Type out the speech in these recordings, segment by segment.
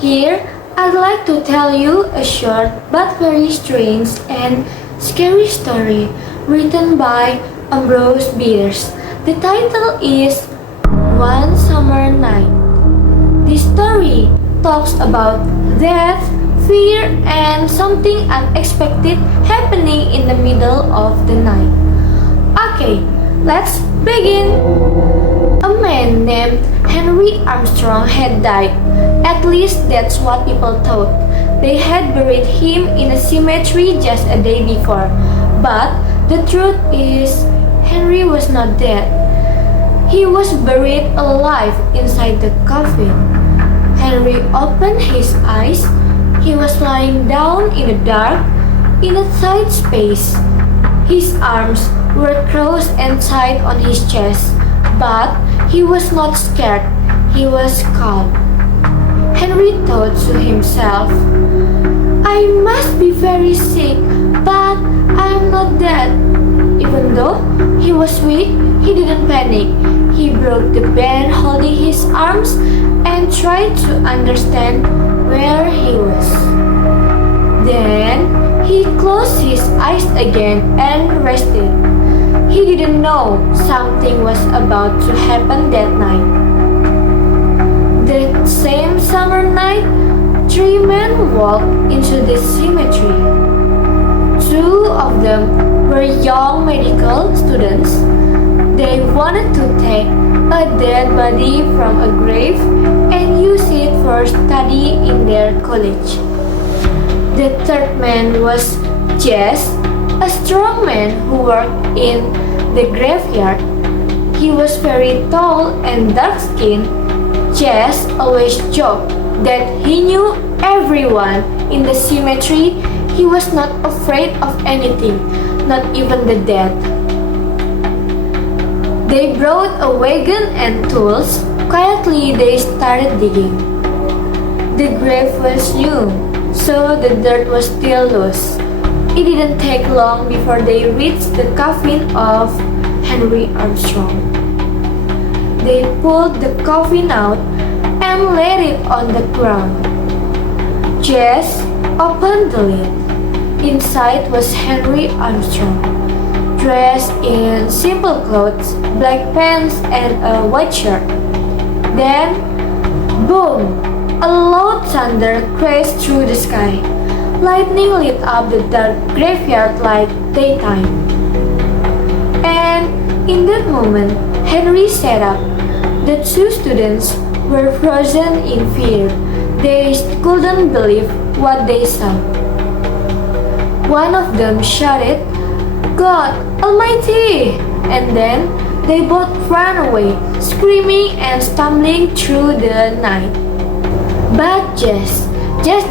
Here, I'd like to tell you a short but very strange and scary story written by Ambrose Bierce. The title is One Summer Night. This story talks about death, fear, and something unexpected happening in the middle of the night. Okay, let's begin. A man named Henry Armstrong had died. At least that's what people thought. They had buried him in a cemetery just a day before. But the truth is, Henry was not dead. He was buried alive inside the coffin. Henry opened his eyes. He was lying down in the dark, in a tight space. His arms were crossed and tied on his chest, but he was not scared. He was calm. Henry thought to himself, I must be very sick, but I am not dead. Even though he was weak, he didn't panic. He broke the band holding his arms and tried to understand where he was. Then he closed his eyes again and rested. He didn't know something was about to happen that night. That same summer night, three men walked into the cemetery. Two of them were young medical students. They wanted to take a dead body from a grave and use it for study in their college. The third man was Jess, a strong man who worked in the graveyard. He was very tall and dark-skinned. Jess always joked that he knew everyone in the cemetery. He was not afraid of anything, not even the dead. They brought a wagon and tools. Quietly they started digging. The grave was new, so the dirt was still loose. It didn't take long before they reached the coffin of Henry Armstrong. They pulled the coffin out and laid it on the ground. Jess opened the lid. Inside was Henry Armstrong, dressed in simple clothes, black pants, and a white shirt. Then, boom! A loud thunder crashed through the sky. Lightning lit up the dark graveyard like daytime. And in that moment, Henry sat up. The two students were frozen in fear. They couldn't believe what they saw. One of them shouted, God Almighty! And then they both ran away, screaming and stumbling through the night. But Jess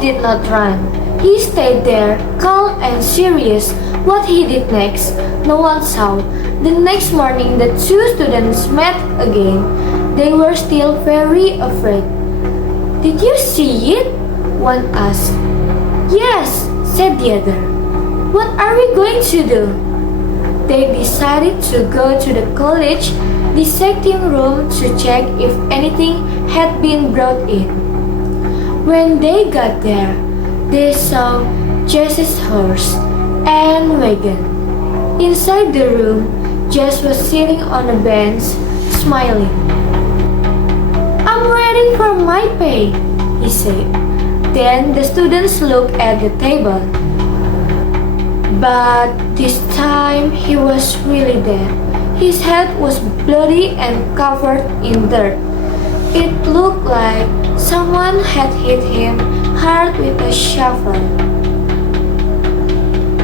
did not run. He stayed there, calm and serious. What he did next, no one saw. The next morning, the two students met again. They were still very afraid. Did you see it? One asked. Yes, said the other. What are we going to do? They decided to go to the college dissecting room to check if anything had been brought in. When they got there, they saw Jess's horse and wagon. Inside the room, Jess was sitting on a bench, smiling. I'm waiting for my pay, he said. Then the students looked at the table. But this time he was really dead. His head was bloody and covered in dirt. It looked like someone had hit him hard with a shovel.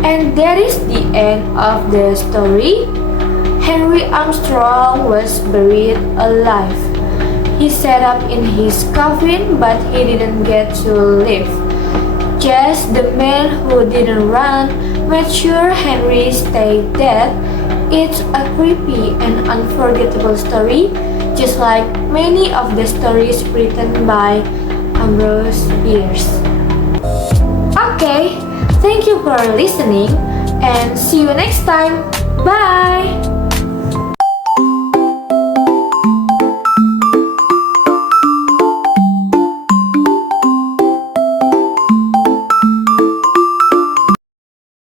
And that is the end of the story. Henry Armstrong was buried alive. He sat up in his coffin, but he didn't get to live. Just the man who didn't run made sure Henry stayed dead. It's a creepy and unforgettable story, just like many of the stories written by Ambrose Bierce. Okay, thank you for listening and see you next time. Bye!